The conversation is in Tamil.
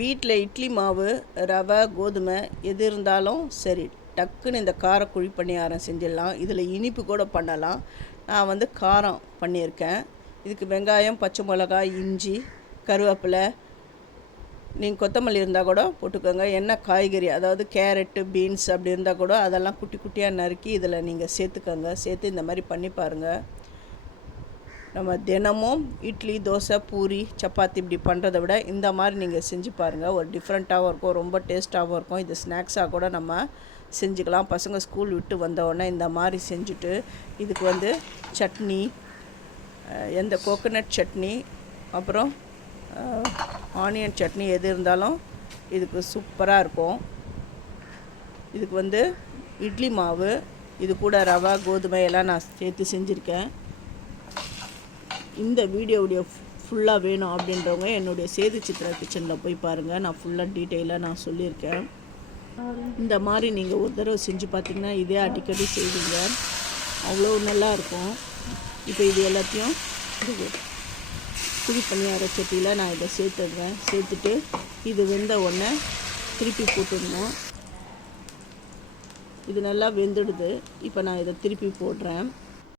வீட்டில் இட்லி மாவு, ரவை, கோதுமை எது இருந்தாலும் சரி, டக்குன்னு இந்த கார குழி பணியாரம் செஞ்சிடலாம். இதில் இனிப்பு கூட பண்ணலாம். நான் வந்து காரம் பண்ணியிருக்கேன். இதுக்கு வெங்காயம், பச்சை மிளகாய், இஞ்சி, கருவேப்பிலை, நீங்கள் கொத்தமல்லி இருந்தால் கூட போட்டுக்கோங்க. என்ன காய்கறி, அதாவது கேரட்டு, பீன்ஸ் அப்படி இருந்தால் கூட அதெல்லாம் குட்டி குட்டியாக நறுக்கி இதில் நீங்கள் சேர்த்துக்கோங்க. சேர்த்து இந்த மாதிரி பண்ணி பாருங்கள். நம்ம தினமும் இட்லி, தோசை, பூரி, சப்பாத்தி இப்படி பண்ணுறத விட இந்த மாதிரி நீங்கள் செஞ்சு பாருங்கள். ஒரு டிஃப்ரெண்ட்டாகவும் இருக்கும், ரொம்ப டேஸ்ட்டாகவும் இருக்கும். இது ஸ்நாக்ஸாக கூட நம்ம செஞ்சுக்கலாம். பசங்க ஸ்கூல் விட்டு வந்தவுடனே இந்த மாதிரி செஞ்சுட்டு இதுக்கு வந்து சட்னி, எந்த கோகோனட் சட்னி, அப்புறம் ஆனியன் சட்னி எது இருந்தாலும் இதுக்கு சூப்பராக இருக்கும். இதுக்கு வந்து இட்லி மாவு, இது கூட ரவை, கோதுமை எல்லாம் நான் சேர்த்து செஞ்சுருக்கேன். இந்த வீடியோவுடைய ஃபுல்லாக வேணும் அப்படின்றவங்க என்னுடைய சேது சித்ரா கிச்சனில் போய் பாருங்கள். நான் ஃபுல்லாக டீட்டெயிலாக நான் சொல்லியிருக்கேன். இந்த மாதிரி நீங்கள் ஒரு தடவை செஞ்சு பார்த்திங்கன்னா இதே அடிக்கடி செய்வீங்க, அவ்வளோ நல்லாயிருக்கும். இப்போ இது எல்லாத்தையும் குழி பணியார சட்டியில் நான் இதை சேர்த்துடுறேன். சேர்த்துட்டு இது வெந்த உடனே திருப்பி போட்டுடணும். இது நல்லா வெந்துடுது. இப்போ நான் இதை திருப்பி போடுறேன்.